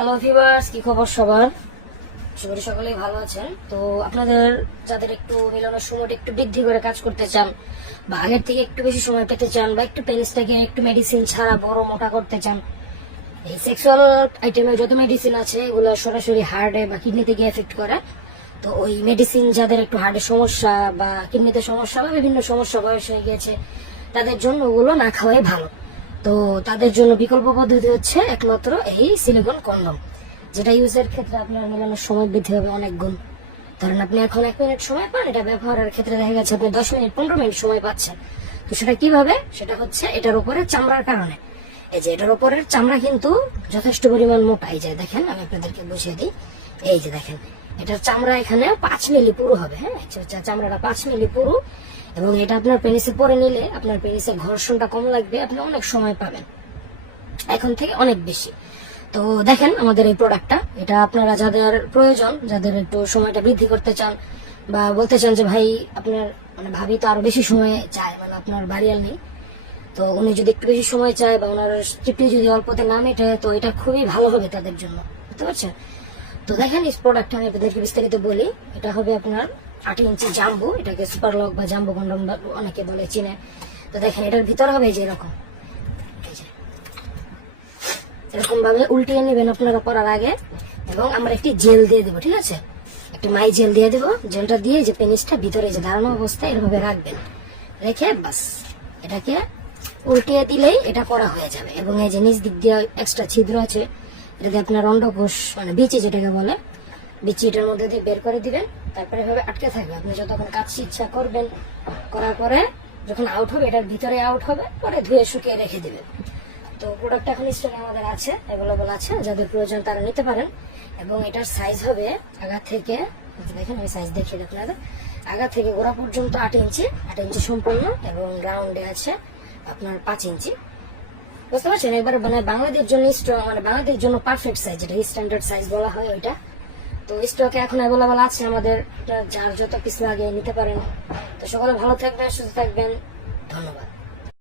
Hello viewers, কি খবর সবার? আশা করি সকলেই ভালো আছেন। তো আপনাদের যাদের একটু মিলনের সময়টা একটু বৃদ্ধি করে কাজ করতে চান বা আগের থেকে একটু বেশি সময় পেতে চান বা একটু পেনিসটাকে একটু মেডিসিন ছাড়া বড় মোটা করতে চান, এই সেক্সুয়াল আইটেমে যত মেডিসিন আছে এগুলো সরাসরি হার্টে বা কিডনিতে গিয়ে এফেক্ট করে। তো ওই মেডিসিন যাদের একটু হার্টের সমস্যা বা কিডনিতে সমস্যা বা বিভিন্ন সমস্যা বয়স হয়ে গেছে তাদের জন্য ওগুলো না খাওয়াই ভালো। তো তাদের জন্য বিকল্প পদ্ধতি হচ্ছে একমাত্র এই সিলিকন কন্ডম, যেটা ইউজের ক্ষেত্রে আপনার মেলানোর সময় বৃদ্ধি হবে অনেক গুণ। ধরেন আপনি এখন 1 মিনিট সময় পান, এটা ব্যবহারের ক্ষেত্রে দেখা গেছে আপনি 10 মিনিট 15 মিনিট সময় পাচ্ছেন। তো সেটা কিভাবে? সেটা হচ্ছে এটার উপরে চামড়ার কারণে। এই যে এটার উপরের চামড়া কিন্তু যথেষ্ট পরিমাণ মোটা। এই যে দেখেন, আমি আপনাদেরকে বুঝিয়ে দিই। এই যে দেখেন, এটার চামড়া এখানে 5 মিলি পুরু হবে। হ্যাঁ, চামড়াটা 5 মিলি পুরু, এবং এটা আপনার পেনিসে পরে নিলে আপনার পেনিসের ঘর্ষণটা কম লাগবে, আপনি অনেক সময় পাবেন এখন থেকে অনেক বেশি। তো দেখেন আমাদের এই প্রোডাক্টটা, এটা আপনারা যাদের প্রয়োজন, যাদের একটু সময়টা বৃদ্ধি করতে চান বা বলতে চান যে ভাই আপনার মানে ভাবি তো আরো বেশি সময় চায়, মানে আপনার বাড়িয়াল নেই, তো উনি যদি একটু বেশি সময় চায় বা ওনার তৃপ্তি যদি অল্পতে না মেটে, তো এটা খুবই ভালো হবে তাদের জন্য, বুঝতে পারছেন? তো দেখেন এই প্রোডাক্টটা আমি আপনাদেরকে বিস্তারিত বলি। এটা হবে আপনার 8 ইঞ্চি জাম্বো, এটাকে সুপার লক বা জাম্বো কন্ডম অনেকে বলে চিনে। তো দেখেন এটার ভিতর হবে যে এরকম, এরকম ভাবে উল্টিয়ে নেবেন আপনারা পরার আগে, এবং আমরা একটি জেল দিয়ে দেবো, ঠিক আছে? একটি মাই জেল দিয়ে দেবো। জেলটা দিয়ে যে পেনিসটা ভিতরে যে দাঁড়ানো অবস্থায় এভাবে রাখবেন, রেখে বাস এটাকে উল্টিয়ে দিলেই এটা করা হয়ে যাবে। এবং এই যে নিচ দিক দিয়ে এক্সট্রা ছিদ্র আছে, এটাতে আপনার অন্ডকোষ মানে বিচি যেটাকে বলে, বিচি এটার মধ্যে দিয়ে বের করে দিবেন। তারপরে এভাবে আটকে থাকবে। আপনি যতক্ষণ কাজ ইচ্ছা করবেন, করার পরে যখন আউট হবে, এটার ভিতরে আউট হবে, পরে ধুয়ে শুকিয়ে রেখে দিবেন। তো প্রোডাক্ট এখন স্টকে আমাদের আছে, অ্যাভেলেবল আছে, যাদের প্রয়োজন তারা নিতে পারেন। এবং এটার সাইজ হবে আগা থেকে, দেখেন আমি সাইজ দেখিয়ে আপনাদের, আগা থেকে গোড়া পর্যন্ত 8 ইঞ্চি, 8 ইঞ্চি সম্পূর্ণ, এবং রাউন্ডে আছে আপনার 5 ইঞ্চি, বুঝতে পারছেন? এবারে মানে বাংলাদেশের জন্য স্ট্রং, মানে বাংলাদেশের জন্য পারফেক্ট সাইজ, যেটা স্ট্যান্ডার্ড সাইজ বলা হয় ওইটা। তো স্টকে এখন অ্যাভেলেবল আছে আমাদের, যার যত পিস লাগে নিতে পারেন। তো সকলে ভালো থাকবেন, সুস্থ থাকবেন, ধন্যবাদ।